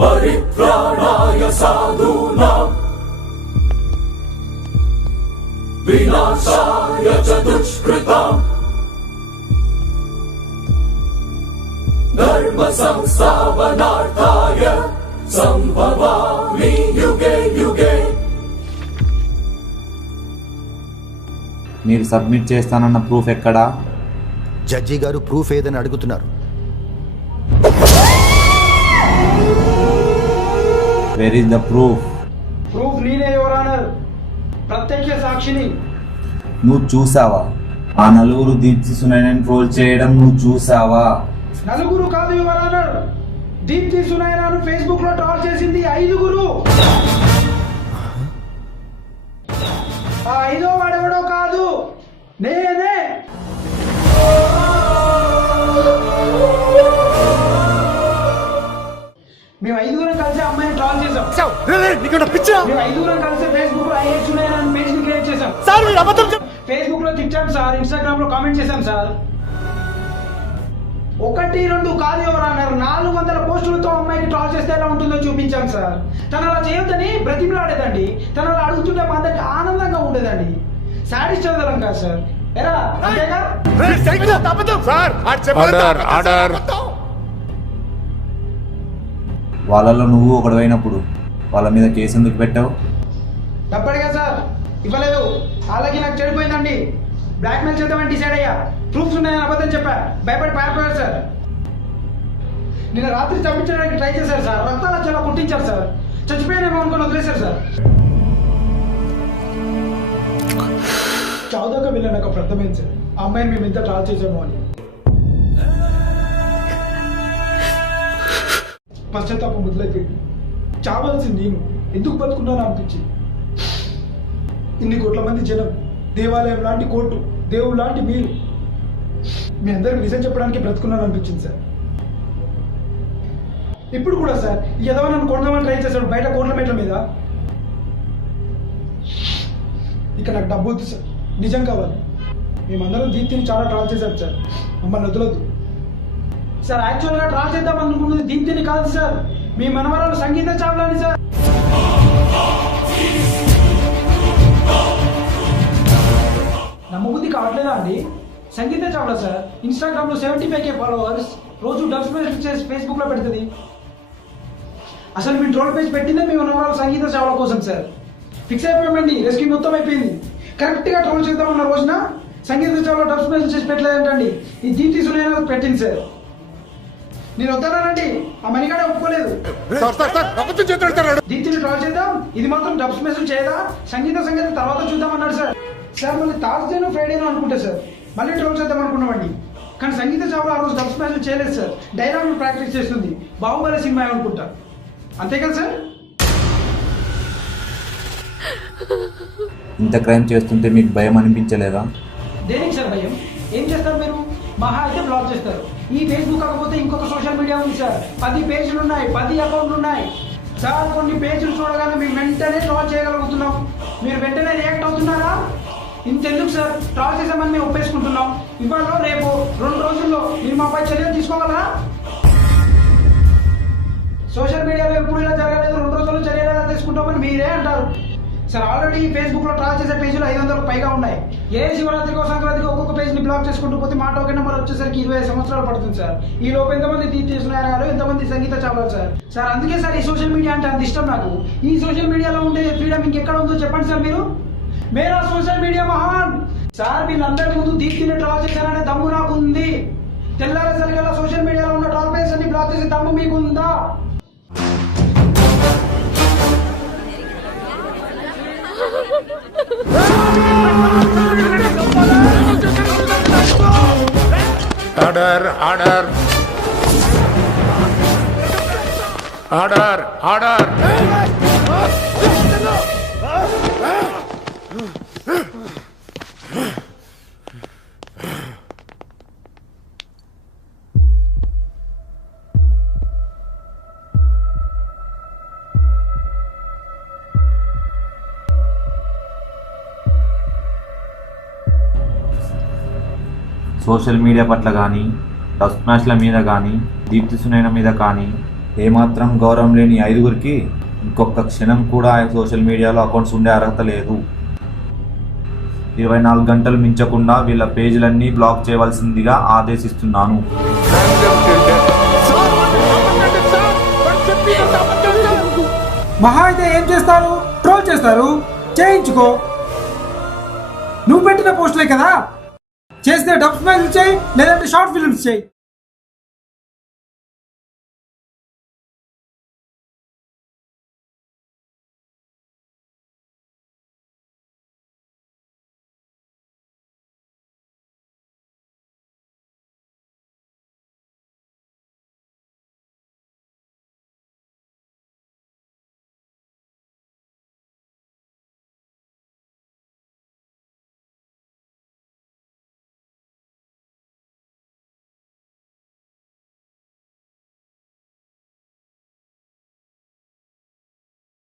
పరిత్రాణాయ సాధూనాం వినాశాయ చ దుష్కృతాం ధర్మ సంస్థాపనార్థాయ సంభవామి యుగే యుగే. మీరు సబ్మిట్ చేస్తానన్న ప్రూఫ్ ఎక్కడా? జడ్జి గారు ప్రూఫ్ ఏదని అడుగుతున్నారు. Where is the proof? Proof నేనే యువర్ ఆనర్, ప్రత్యక్ష సాక్షిని. నువ్వు చూసావా? ఆ నలుగురు దీప్తి సునైనని ట్రోల్ చేయడం నువ్వు చూసావా? నలుగురు కాదు యువర్ ఆనర్, దీప్తి సునైనాను ఫేస్బుక్ లో ట్రోల్ చేసింది 5గురు. ఆ 5వ వాడెవడో కాదు, నేనే. మేము 5గురం కలిసి అమ్మాయిని ట్రోల్ చేసాం. మేము 5గురం కలిసి ఫేస్బుక్ లో ఐఎస్ సునైనా పేజ్ ని క్రియేట్ చేసాం. ఫేస్బుక్ లో తిట్టాం సార్, ఇన్స్టాగ్రామ్ లో కామెంట్ చేశాం సార్. 1, 2 కాదు ఎవరు అన్నారు, 400 పోస్టులతో అమ్మాయిని ట్రాల్ చేస్తే ఎలా ఉంటుందో చూపించాం సార్. తను అలా చేయొద్దని బ్రతిమలాడేదండి, తను అలా అడుగుతుంటే మా అందరికి ఆనందంగా ఉండేదండి. సాడిస్ట్ చదవడం కాదు సార్, ఎరా అంతేగా? వాళ్ళలో నువ్వు ఒకడైనప్పుడు వాళ్ళ మీద కేసు ఎందుకు పెట్టావు? తప్పడుగా సార్, ఇవ్వలేదు. అలాగే నాకు చెడిపోయిందండి, బ్లాక్మెయిల్ చేద్దామని డిసైడ్ అయ్యా. ప్రూఫ్స్ ఉన్నాయని అబద్ధం చెప్పా, భయపడి పారిపోయారు సార్. నిన్న రాత్రి చంపించడానికి ట్రై చేశారు సార్, రక్తాల చాలా కుట్టించారు సార్. చచ్చిపోయానేమో అనుకుని వదిలేశారు సార్. చౌదాకా వెళ్ళాను, నాకు అప్పుడు అర్థమైంది సార్, ఆ అమ్మాయిని మేము ఎంత ట్రాల్ చేసామో అని. పశ్చాత్తాపం మొదలైపోయింది. చావాల్సింది నేను, ఎందుకు బతుకున్నాను అనిపించింది. ఇన్ని కోట్ల మంది జనం, దేవాలయం లాంటి కోర్టు, దేవుడు లాంటి మీరు, మీ అందరికి నిజం చెప్పడానికి బ్రతుకున్నాను అనిపించింది సార్. ఇప్పుడు కూడా సార్, ఏదో నన్ను కొడదామని ట్రై చేశాడు బయట కోట్ల మెట్ల మీద. ఇక నాకు డబ్బు వద్దు సార్, నిజం కావాలి. మేమందరం దీప్తిని చాలా ట్రాల్ చేశాం సార్, మమ్మల్ని వదలొద్దు సార్. యాక్చువల్గా ట్రాల్ చేద్దాం అనుకున్నది దీప్తిని కాదు సార్, మీ మనవరాలు సంగీత చావ్లాని సార్. నమ్మబుద్ధి కావట్లేదా అండి? సంగీత చావ్లా సార్ ఇన్స్టాగ్రామ్ లో 75K ఫాలోవర్స్, రోజు డబ్స్ మెసేజ్ చేసి ఫేస్బుక్ లో పెడుతుంది. అసలు మీ ట్రోల్ పేజ్ పెట్టిందే మీ మనవరాలు సంగీత చావ్లా కోసం సార్. ఫిక్స్ అయిపోయామండి, రెస్క్యూ మొత్తం అయిపోయింది. కరెక్ట్ గా ట్రోల్ చేద్దామన్న రోజున సంగీత చావ్లా డబ్స్ మెసేజ్ చేసి పెట్టలేదంటండి, ఈ దీప్తి సునైనా పెట్టింది సార్. నేను వద్దన్నానండి, ఆ మణిగాడే ఒప్పుకోలేదు. దీప్తిని ట్రాల్ చేద్దాం, ఇది మాత్రం డబ్స్ మెసేజ్ చేయదా, సంగీత తర్వాత చూద్దాం అన్నాడు సార్. సార్ మళ్ళీ థర్స్డేనో ఫ్రైడేనో అనుకుంటా సార్ మళ్ళీ ట్రోల్ చేద్దాం అనుకున్నామండి. కానీ సంగీత చావ్లా ఆ రోజు డబ్స్ మెసేజ్ చేయలేదు సార్, డైలాగ్ ప్రాక్టీస్ చేస్తుంది. బాహుబలి సినిమా అనుకుంటా, అంతే కదా సార్? ఇంత క్రైమ్ చేస్తుంటే మీకు భయం అనిపించలేదా? దేనికి సార్ భయం? ఏం చేస్తారు మీరు? మహా అయితే బ్లాక్ చేస్తారు. ఈ ఫేస్బుక్ కాకపోతే ఇంకొక సోషల్ మీడియా ఉంది సార్, 10 పేజీలు ఉన్నాయి, 10 అకౌంట్లు ఉన్నాయి సార్. కొన్ని పేజీలు చూడగానే మేము వెంటనే ట్రాల్ చేయగలుగుతున్నాం, మీరు వెంటనే రియాక్ట్ అవుతున్నారా? ఇంతెందుకు సార్, ట్రాల్ చేసామని మేము ఒప్పేసుకుంటున్నాం. ఇవాళ రేపు 2 రోజుల్లో మీరు మాపై చర్యలు తీసుకోగలరా? సోషల్ మీడియాలో ఎప్పుడు ఇలా జరగలేదు, 2 రోజుల్లో చర్యలు ఎలా తీసుకుంటామని మీరే అంటారు సార్. ఆల్రెడీ ఫేస్బుక్ లో ట్రాల్ చేసే పేజీలు 500కు పైగా ఉన్నాయి. ఏ శివరాత్రికో సంక్రాంతికి ఒక్కొక్క పేజ్ ని బ్లాక్ చేసుకుంటూ పోతే మా టోకెన్ నెంబర్ వచ్చేసరికి 20 సంవత్సరాలు పడుతుంది సార్. ఈ లోపు ఎంతమంది తీసుకున్నారు, ఎంతమంది సంగీత చావ్లా సార్. సార్ అందుకే సార్ ఈ సోషల్ మీడియా అంటే అంత ఇష్టం నాకు. ఈ సోషల్ మీడియాలో ఉండే ఫ్రీడమ్ ఇంకెక్కడ ఉందో చెప్పండి సార్ మీరు. మేరా సోషల్ మీడియా మహాన్ సార్. వీళ్ళందరి ముందు దీప్తిని ట్రాల్ చేశారనే దమ్ము నాకు ఉంది. తెల్లారేసరికల్లా సోషల్ మీడియాలో ఉన్న ట్రాల్ పేజ్ అన్ని బ్లాక్ చేసే దమ్ము మీకుందా? Order order order order. Social media పట్ల కానీ, డబ్ స్మాష్ల మీద కానీ, దీప్తి సునైనా మీద కానీ ఏమాత్రం గౌరవం లేని 5గురికి ఇంకొక క్షణం కూడా సోషల్ మీడియాలో అకౌంట్స్ ఉండే అర్హత లేదు. 24 గంటలు మించకుండా వీళ్ళ పేజీలన్నీ బ్లాక్ చేయవలసిందిగా ఆదేశిస్తున్నాను. మహా అయితే ఏం చేస్తారు? ట్రోల్ చేస్తారు. చేయించుకో. నువ్వు పెట్టిన పోస్టులే కదా, చేస్తే డబ్ స్మైల్ చేయి, లేదంటే షార్ట్ ఫిల్మ్స్ చేయి.